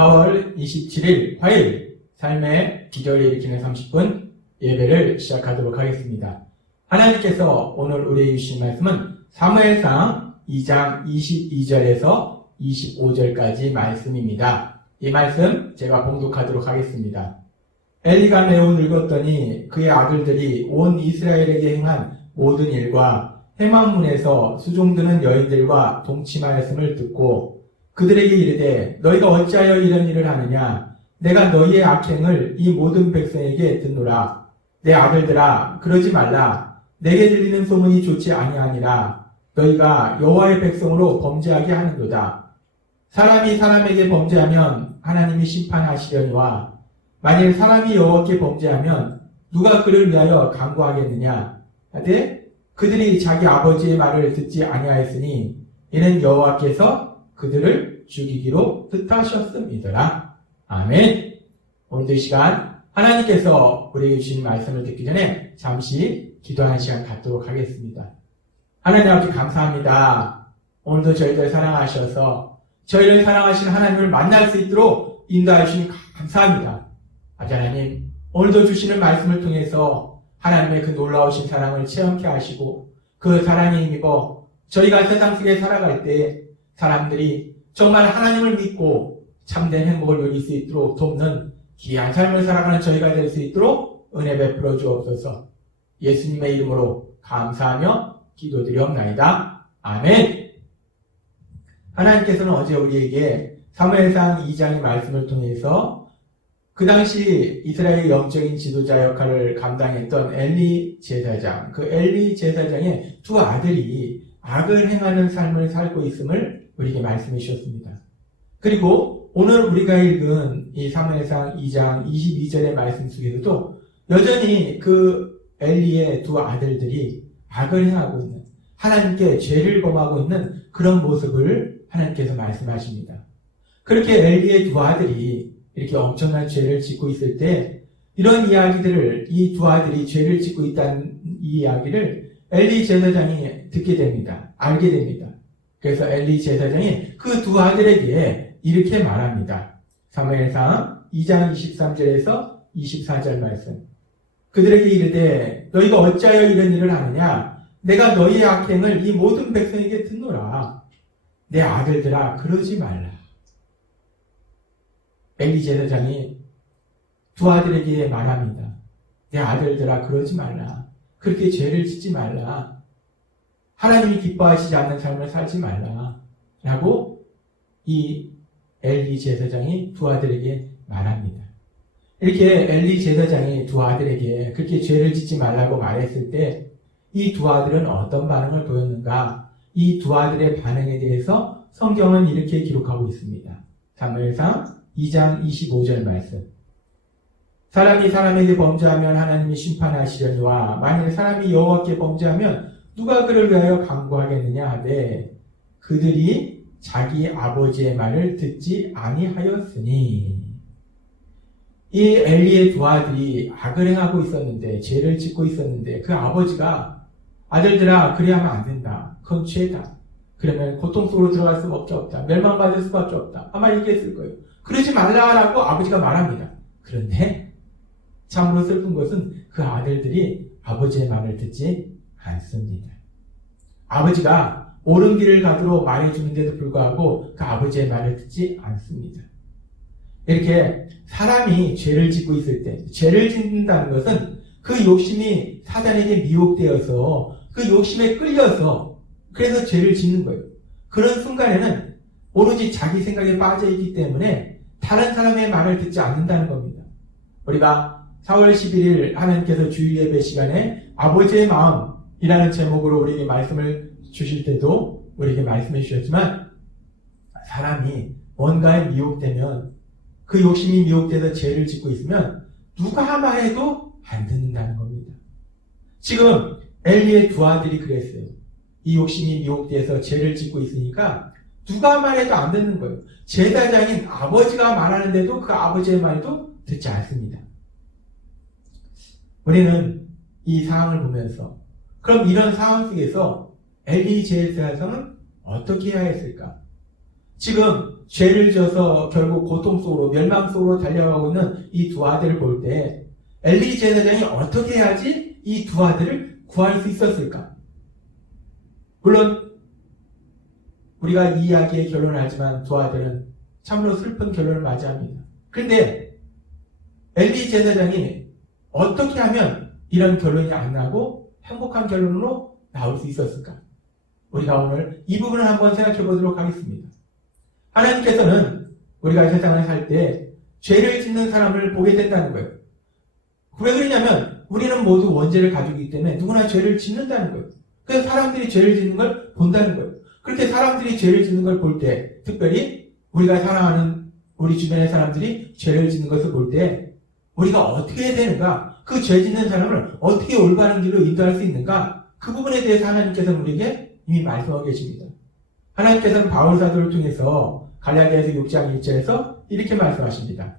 4월 27일 화요일 삶의 기적을 일으키는 30분 예배를 시작하도록 하겠습니다. 하나님께서 오늘 우리에게 주신 말씀은 사무엘상 2장 22절에서 25절까지 말씀입니다. 이 말씀 제가 봉독하도록 하겠습니다. 엘리가 매우 늙었더니 그의 아들들이 온 이스라엘에게 행한 모든 일과 해망문에서 수종드는 여인들과 동침하였음을 듣고 그들에게 이르되 너희가 어찌하여 이런 일을 하느냐? 내가 너희의 악행을 이 모든 백성에게 듣노라. 내 아들들아 그러지 말라. 내게 들리는 소문이 좋지 아니하니라. 너희가 여호와의 백성으로 범죄하게 하는도다. 사람이 사람에게 범죄하면 하나님이 심판하시려니와 만일 사람이 여호와께 범죄하면 누가 그를 위하여 간구하겠느냐? 하되 그들이 자기 아버지의 말을 듣지 아니하였으니 이는 여호와께서 그들을 죽이기로 뜻하셨음이더라. 아멘. 오늘도 이 시간 하나님께서 우리에게 주신 말씀을 듣기 전에 잠시 기도하는 시간 갖도록 하겠습니다. 하나님 아버지 감사합니다. 오늘도 저희들 사랑하셔서 저희를 사랑하시는 하나님을 만날 수 있도록 인도해 주시니 감사합니다. 아버지 하나님, 오늘도 주시는 말씀을 통해서 하나님의 그 놀라우신 사랑을 체험케 하시고 그 사랑에 힘입어 저희가 세상 속에 살아갈 때 사람들이 정말 하나님을 믿고 참된 행복을 누릴 수 있도록 돕는 귀한 삶을 살아가는 저희가 될 수 있도록 은혜 베풀어 주옵소서. 예수님의 이름으로 감사하며 기도드리옵나이다. 아멘. 하나님께서는 어제 우리에게 사무엘상 2장의 말씀을 통해서 그 당시 이스라엘 영적인 지도자 역할을 감당했던 엘리 제사장, 그 엘리 제사장의 두 아들이 악을 행하는 삶을 살고 있음을 우리에게 말씀해 주셨습니다. 그리고 오늘 우리가 읽은 이 사무엘상 2장 22절의 말씀 속에서도 여전히 그 엘리의 두 아들들이 악을 행하고 있는, 하나님께 죄를 범하고 있는 그런 모습을 하나님께서 말씀하십니다. 그렇게 엘리의 두 아들이 이렇게 엄청난 죄를 짓고 있을 때 이런 이야기들을, 이 두 아들이 죄를 짓고 있다는 이 이야기를 엘리 제사장이 듣게 됩니다. 알게 됩니다. 그래서 엘리 제사장이 그 두 아들에게 이렇게 말합니다. 사무엘상 2장 23절에서 24절 말씀. 그들에게 이르되 너희가 어찌하여 이런 일을 하느냐? 내가 너희의 악행을 이 모든 백성에게 듣노라. 내 아들들아 그러지 말라. 엘리 제사장이 두 아들에게 말합니다. 내 아들들아 그러지 말라. 그렇게 죄를 짓지 말라. 하나님이 기뻐하시지 않는 삶을 살지 말라. 라고 이 엘리 제사장이 두 아들에게 말합니다. 이렇게 엘리 제사장이 두 아들에게 그렇게 죄를 짓지 말라고 말했을 때 이 두 아들은 어떤 반응을 보였는가? 이 두 아들의 반응에 대해서 성경은 이렇게 기록하고 있습니다. 사무엘상 2장 25절 말씀. 사람이 사람에게 범죄하면 하나님이 심판하시려니와 만일 사람이 여호와께 범죄하면 누가 그를 위하여 간구하겠느냐 하되 그들이 자기 아버지의 말을 듣지 아니하였으니. 이 엘리의 두 아들이 악을 행하고 있었는데, 죄를 짓고 있었는데 그 아버지가 아들들아 그리 하면 안 된다. 그건 죄다. 그러면 고통 속으로 들어갈 수밖에 없다. 멸망받을 수밖에 없다. 아마 얘기했을 거예요. 그러지 말라라고 아버지가 말합니다. 그런데 참으로 슬픈 것은 그 아들들이 아버지의 말을 듣지 않습니다. 아버지가 옳은 길을 가도록 말해주는데도 불구하고 그 아버지의 말을 듣지 않습니다. 이렇게 사람이 죄를 짓고 있을 때, 죄를 짓는다는 것은 그 욕심이 사단에게 미혹되어서 그 욕심에 끌려서 그래서 죄를 짓는 거예요. 그런 순간에는 오로지 자기 생각에 빠져있기 때문에 다른 사람의 말을 듣지 않는다는 겁니다. 우리가 4월 11일 하나님께서 주일 예배 시간에 아버지의 마음이라는 제목으로 우리에게 말씀을 주실 때도 우리에게 말씀해 주셨지만 사람이 뭔가에 미혹되면 그 욕심이 미혹돼서 죄를 짓고 있으면 누가 말해도 안 듣는다는 겁니다. 지금 엘리의 두 아들이 그랬어요. 이 욕심이 미혹돼서 죄를 짓고 있으니까 누가 말해도 안 듣는 거예요. 제사장인 아버지가 말하는데도 그 아버지의 말도 듣지 않습니다. 우리는 이 상황을 보면서 그럼 이런 상황 속에서 엘리 제사장은 어떻게 해야 했을까? 지금 죄를 져서 결국 고통 속으로 멸망 속으로 달려가고 있는 이 두 아들을 볼 때 엘리 제사장이 어떻게 해야지 이 두 아들을 구할 수 있었을까? 물론 우리가 이 이야기의 결론을 알지만 두 아들은 참으로 슬픈 결론을 맞이합니다. 그런데 엘리 제사장이 어떻게 하면 이런 결론이 안 나고 행복한 결론으로 나올 수 있었을까? 우리가 오늘 이 부분을 한번 생각해 보도록 하겠습니다. 하나님께서는 우리가 세상을 살 때 죄를 짓는 사람을 보게 된다는 거예요. 왜 그러냐면 우리는 모두 원죄를 가지고 있기 때문에 누구나 죄를 짓는다는 거예요. 그래서 사람들이 죄를 짓는 걸 본다는 거예요. 그렇게 사람들이 죄를 짓는 걸 볼 때, 특별히 우리가 사랑하는 우리 주변의 사람들이 죄를 짓는 것을 볼 때 우리가 어떻게 해야 되는가? 그 죄 짓는 사람을 어떻게 올바른 길로 인도할 수 있는가? 그 부분에 대해서 하나님께서는 우리에게 이미 말씀하고 계십니다. 하나님께서는 바울 사도를 통해서 갈라디아서 6장 1절에서 이렇게 말씀하십니다.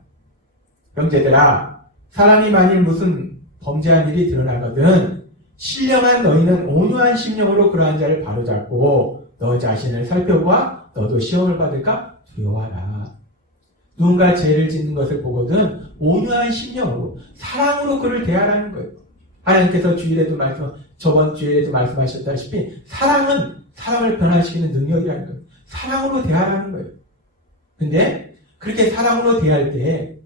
형제들아, 사람이 만일 무슨 범죄한 일이 드러나거든 신령한 너희는 온유한 심령으로 그러한 자를 바로잡고 너 자신을 살펴보아 너도 시험을 받을까 두려워하라. 누군가 죄를 짓는 것을 보거든 온유한 심령으로 사랑으로 그를 대하라는 거예요. 하나님께서 저번 주일에도 말씀하셨다시피 사랑은 사람을 변화시키는 능력이라는 거예요. 사랑으로 대하라는 거예요. 근데 그렇게 사랑으로 대할 때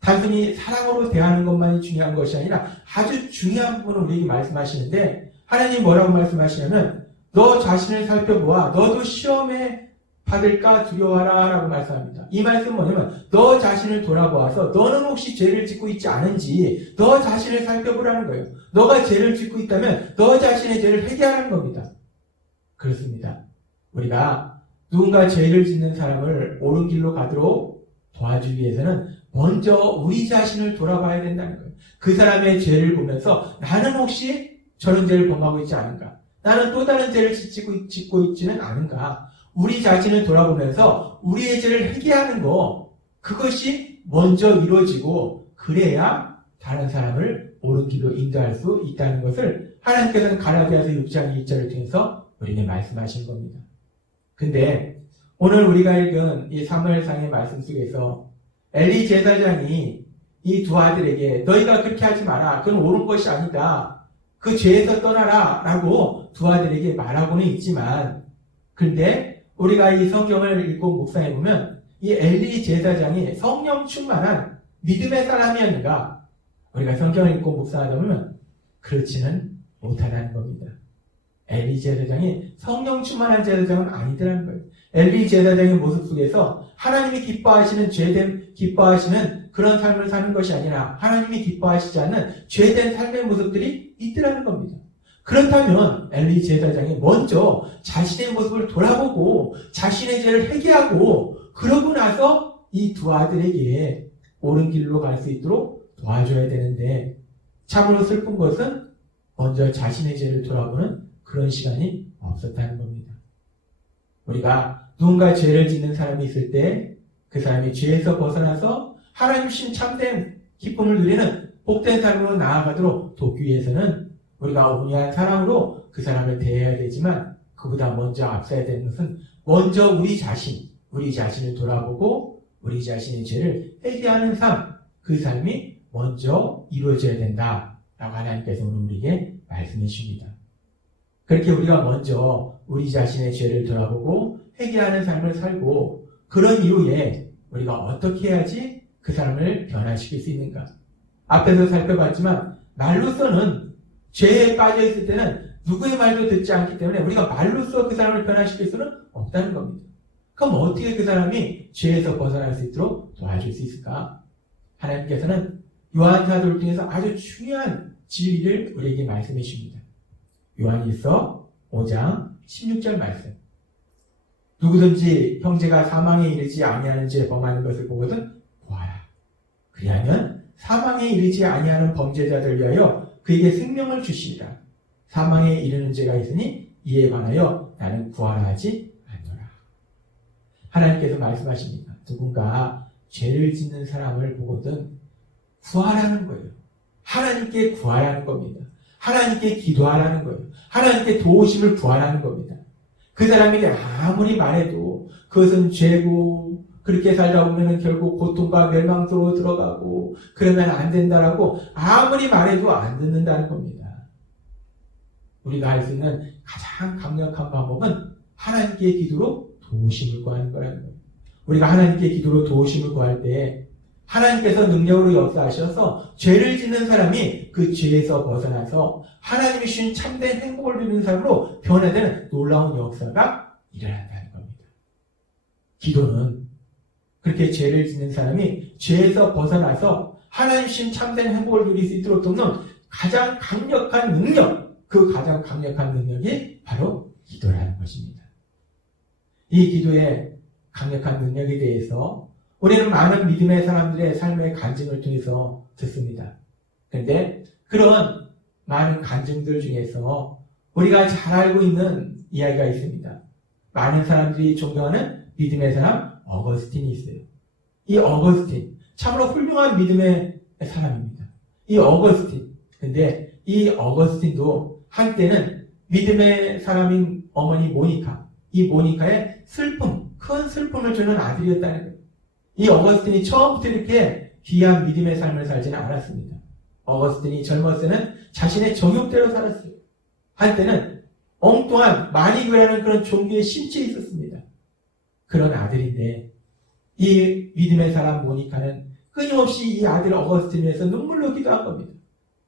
단순히 사랑으로 대하는 것만이 중요한 것이 아니라 아주 중요한 부분을 우리에게 말씀하시는데 하나님 뭐라고 말씀하시냐면 너 자신을 살펴보아 너도 시험에 받을까 두려워하라 라고 말씀합니다. 이 말씀은 뭐냐면 너 자신을 돌아보아서 너는 혹시 죄를 짓고 있지 않은지 너 자신을 살펴보라는 거예요. 너가 죄를 짓고 있다면 너 자신의 죄를 회개하라는 겁니다. 그렇습니다. 우리가 누군가 죄를 짓는 사람을 옳은 길로 가도록 도와주기 위해서는 먼저 우리 자신을 돌아봐야 된다는 거예요. 그 사람의 죄를 보면서 나는 혹시 저런 죄를 범하고 있지 않은가? 나는 또 다른 죄를 짓고 있지는 않은가? 우리 자신을 돌아보면서 우리의 죄를 회개하는 거 그것이 먼저 이루어지고 그래야 다른 사람을 옳은 길로 인도할 수 있다는 것을 하나님께서는 갈라디아서 6장 1절을 통해서 우리에게 말씀하신 겁니다. 근데 오늘 우리가 읽은 이 사무엘상의 말씀 속에서 엘리 제사장이 이 두 아들에게 너희가 그렇게 하지 마라. 그건 옳은 것이 아니다. 그 죄에서 떠나라 라고 두 아들에게 말하고는 있지만 그런데 우리가 이 성경을 읽고 묵상해보면 이 엘리 제사장이 성령 충만한 믿음의 사람이었는가? 우리가 성경을 읽고 묵상하다 보면 그렇지는 못하다는 겁니다. 엘리 제사장이 성령 충만한 제사장은 아니더라는 거예요. 엘리 제사장의 모습 속에서 하나님이 기뻐하시는 죄됨, 기뻐하시는 그런 삶을 사는 것이 아니라 하나님이 기뻐하시지 않는 죄된 삶의 모습들이 있더라는 겁니다. 그렇다면 엘리 제사장이 먼저 자신의 모습을 돌아보고 자신의 죄를 회개하고 그러고 나서 이 두 아들에게 옳은 길로 갈 수 있도록 도와줘야 되는데 참으로 슬픈 것은 먼저 자신의 죄를 돌아보는 그런 시간이 없었다는 겁니다. 우리가 누군가 죄를 짓는 사람이 있을 때 그 사람이 죄에서 벗어나서 하나님 주신 참된 기쁨을 누리는 복된 삶으로 나아가도록 돕기 위해서는 우리가 온유한 사랑으로 그 사람을 대해야 되지만 그보다 먼저 앞서야 되는 것은 먼저 우리 자신을 돌아보고 우리 자신의 죄를 회개하는 삶, 그 삶이 먼저 이루어져야 된다라고 하나님께서 오늘 우리에게 말씀해 주십니다. 그렇게 우리가 먼저 우리 자신의 죄를 돌아보고 회개하는 삶을 살고 그런 이후에 우리가 어떻게 해야지 그 사람을 변화시킬 수 있는가? 앞에서 살펴봤지만 말로서는 죄에 빠져 있을 때는 누구의 말도 듣지 않기 때문에 우리가 말로써 그 사람을 변화시킬 수는 없다는 겁니다. 그럼 어떻게 그 사람이 죄에서 벗어날 수 있도록 도와줄 수 있을까? 하나님께서는 요한 사도를 통해서 아주 중요한 진리를 우리에게 말씀해 주십니다. 요한일서 5장 16절 말씀. 누구든지 형제가 사망에 이르지 아니하는 죄 범하는 것을 보거든 보아라. 그리하면 사망에 이르지 아니하는 범죄자들 위하여 그에게 생명을 주시리라. 사망에 이르는 죄가 있으니 이에 관하여 나는 구하라 하지 않노라. 하나님께서 말씀하십니다. 누군가 죄를 짓는 사람을 보거든 구하라는 거예요. 하나님께 구하라는 겁니다. 하나님께 기도하라는 거예요. 하나님께 도우심을 구하라는 겁니다. 그 사람에게 아무리 말해도 그것은 죄고 그렇게 살다 보면 결국 고통과 멸망 속으로 들어가고 그러면 안 된다라고 아무리 말해도 안 듣는다는 겁니다. 우리가 할 수 있는 가장 강력한 방법은 하나님께 기도로 도우심을 구하는 거라는 거예요. 우리가 하나님께 기도로 도우심을 구할 때 하나님께서 능력으로 역사하셔서 죄를 짓는 사람이 그 죄에서 벗어나서 하나님이 주신 참된 행복을 누리는 삶으로 변화되는 놀라운 역사가 일어난다는 겁니다. 기도는 그렇게 죄를 짓는 사람이 죄에서 벗어나서 하나님 주신 참된 행복을 누릴 수 있도록 돕는 가장 강력한 능력, 그 가장 강력한 능력이 바로 기도라는 것입니다. 이 기도의 강력한 능력에 대해서 우리는 많은 믿음의 사람들의 삶의 간증을 통해서 듣습니다. 그런데 그런 많은 간증들 중에서 우리가 잘 알고 있는 이야기가 있습니다. 많은 사람들이 존경하는 믿음의 사람 어거스틴이 있어요. 이 어거스틴, 참으로 훌륭한 믿음의 사람입니다. 이 어거스틴. 근데 이 어거스틴도 한때는 믿음의 사람인 어머니 모니카, 이 모니카의 슬픔, 큰 슬픔을 주는 아들이었다는 거예요. 이 어거스틴이 처음부터 이렇게 귀한 믿음의 삶을 살지는 않았습니다. 어거스틴이 젊었을 때는 자신의 정욕대로 살았어요. 한때는 엉뚱한 마니교라는 그런 종교에 심취해 있었습니다. 그런 아들인데 이 믿음의 사람 모니카는 끊임없이 이 아들 어거스틴을 위해서 눈물로 기도한 겁니다.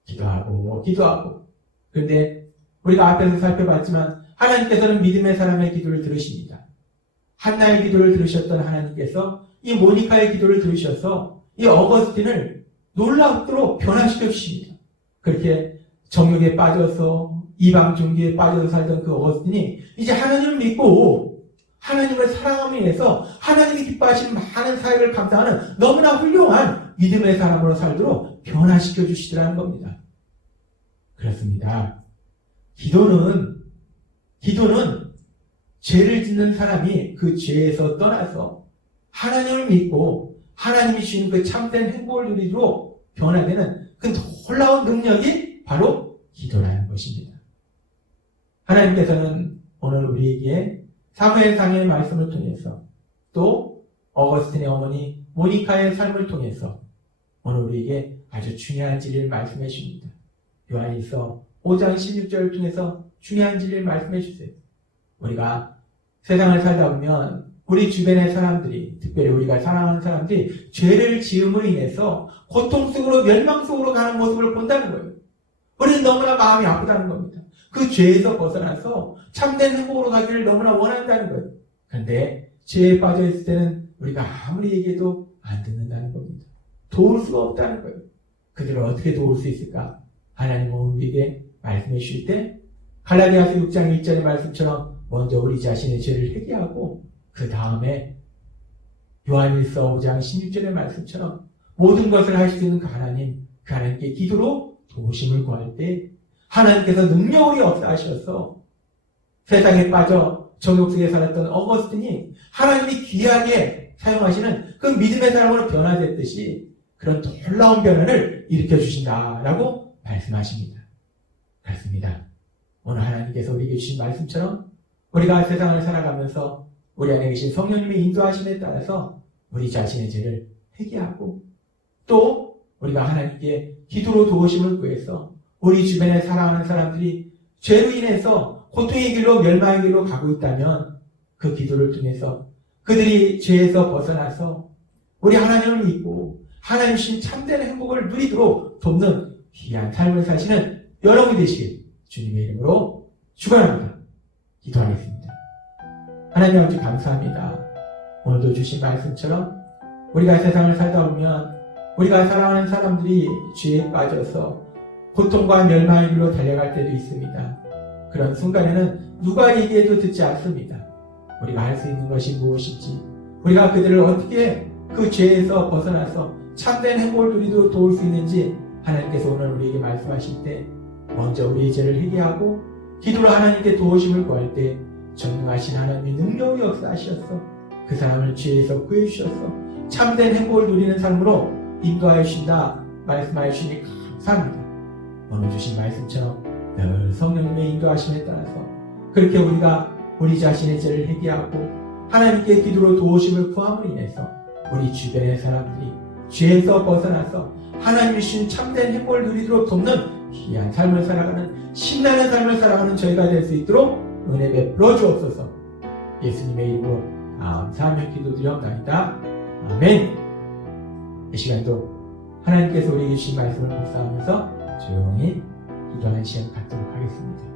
기도하고. 그런데 우리가 앞에서 살펴봤지만 하나님께서는 믿음의 사람의 기도를 들으십니다. 한나의 기도를 들으셨던 하나님께서 이 모니카의 기도를 들으셔서 이 어거스틴을 놀랍도록 변화시켜 주십니다. 그렇게 정욕에 빠져서 이방 종교에 빠져서 살던 그 어거스틴이 이제 하나님을 믿고 하나님을 사랑함으로 인해서 하나님이 기뻐하시는 많은 사역을 감당하는 너무나 훌륭한 믿음의 사람으로 살도록 변화시켜 주시더라는 겁니다. 그렇습니다. 기도는 죄를 짓는 사람이 그 죄에서 떠나서 하나님을 믿고 하나님이 주신 그 참된 행복을 누리도록 변화되는 그 놀라운 능력이 바로 기도라는 것입니다. 하나님께서는 오늘 우리에게 사무엘상의 말씀을 통해서 또 어거스틴의 어머니 모니카의 삶을 통해서 오늘 우리에게 아주 중요한 진리를 말씀해 주십니다. 요한일서 5장 16절을 통해서 중요한 진리를 말씀해 주세요. 우리가 세상을 살다 보면 우리 주변의 사람들이, 특별히 우리가 사랑하는 사람들이 죄를 지음으로 인해서 고통 속으로 멸망 속으로 가는 모습을 본다는 거예요. 우리는 너무나 마음이 아프다는 겁니다. 그 죄에서 벗어나서 참된 행복으로 가기를 너무나 원한다는 거예요. 그런데 죄에 빠져 있을 때는 우리가 아무리 얘기해도 안 듣는다는 겁니다. 도울 수가 없다는 거예요. 그들을 어떻게 도울 수 있을까? 하나님은 우리에게 말씀해 주실 때 갈라디아서 6장 1절의 말씀처럼 먼저 우리 자신의 죄를 회개하고 그 다음에 요한일서 5장 16절의 말씀처럼 모든 것을 할 수 있는 그 하나님께 기도로 도우심을 구할 때 하나님께서 능력으로 역사하셔서 세상에 빠져 정욕 속에 살았던 어거스틴이 하나님이 귀하게 사용하시는 그 믿음의 사람으로 변화됐듯이 그런 놀라운 변화를 일으켜 주신다라고 말씀하십니다. 그렇습니다. 오늘 하나님께서 우리에게 주신 말씀처럼 우리가 세상을 살아가면서 우리 안에 계신 성령님의 인도하심에 따라서 우리 자신의 죄를 회개하고 또 우리가 하나님께 기도로 도우심을 구해서 우리 주변에 사랑하는 사람들이 죄로 인해서 고통의 길로 멸망의 길로 가고 있다면 그 기도를 통해서 그들이 죄에서 벗어나서 우리 하나님을 믿고 하나님 주신 참된 행복을 누리도록 돕는 귀한 삶을 사시는 여러분이 되시길 주님의 이름으로 축원합니다. 기도하겠습니다. 하나님 아버지 감사합니다. 오늘도 주신 말씀처럼 우리가 세상을 살다 보면 우리가 사랑하는 사람들이 죄에 빠져서 고통과 멸망의 길로 달려갈 때도 있습니다. 그런 순간에는 누가 얘기해도 듣지 않습니다. 우리가 할 수 있는 것이 무엇인지, 우리가 그들을 어떻게 그 죄에서 벗어나서 참된 행복을 누리도록 도울 수 있는지 하나님께서 오늘 우리에게 말씀하실 때 먼저 우리의 죄를 회개하고 기도로 하나님께 도우심을 구할 때 전능하신 하나님이 능력으로 역사하셔서 그 사람을 죄에서 구해주셔서 참된 행복을 누리는 삶으로 인도하여 주신다 말씀하여 주시니 감사합니다. 오늘 주신 말씀처럼 늘 성령님의 인도하심에 따라서 그렇게 우리가 우리 자신의 죄를 회개하고 하나님께 기도로 도우심을 구함으로 인해서 우리 주변의 사람들이 죄에서 벗어나서 하나님이 주신 참된 행복을 누리도록 돕는 귀한 삶을 살아가는 신나는 삶을 살아가는 저희가 될 수 있도록 은혜 베풀어 주옵소서. 예수님의 이름으로 감사하며 기도드리옵나이다. 아멘. 이 시간도 하나님께서 우리에게 주신 말씀을 묵상하면서 조용히 기도하는 시간 갖도록 하겠습니다.